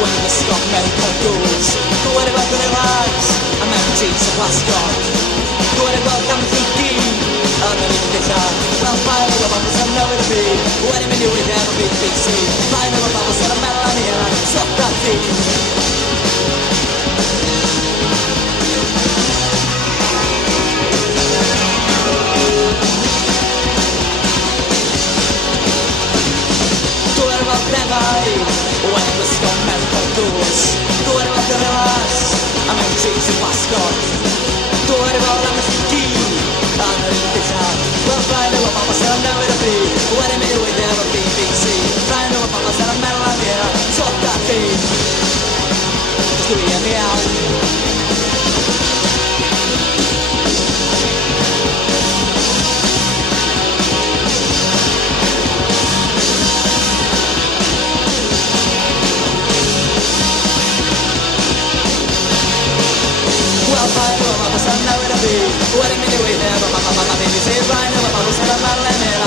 when the stock medical goes. Whatever the lies, I'm empty, so what's gone? Whatever I'm thinking, underneath the top. Well, fire over bubbles, I'm nowhere to be. What am I doing there? I'm a big BBC. Fire over bubbles, and I'm metal on here. Stop that thing. When the storm medical goes, go ahead about the relax. I'm empty to mascot. Go ahead about I'm a sticky. Underneath the top. Well, find out what Mama said I'm never to be. What am I doing there? I'm a BBC. Find out what Mama said I'm metal on here. Stop that thing. Just do it me out. What am I doing there? But my baby says I know what I was said I'm not letting